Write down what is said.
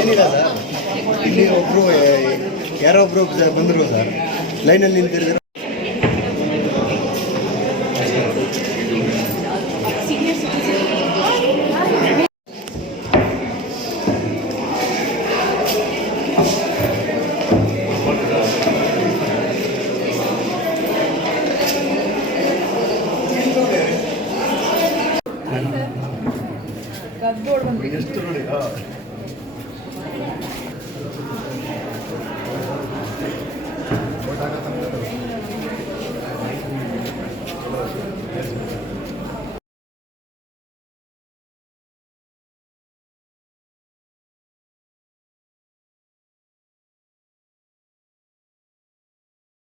ಏನಿಲ್ಲ ಸರ್, ಇಲ್ಲಿ ಒಬ್ಬರು ಯಾರೋ ಒಬ್ಬರು ಬಂದರು ಸರ್, ಲೈನಲ್ಲಿ ನಿಂತಿದ್ರು. ಎಷ್ಟು ನೋಡಿ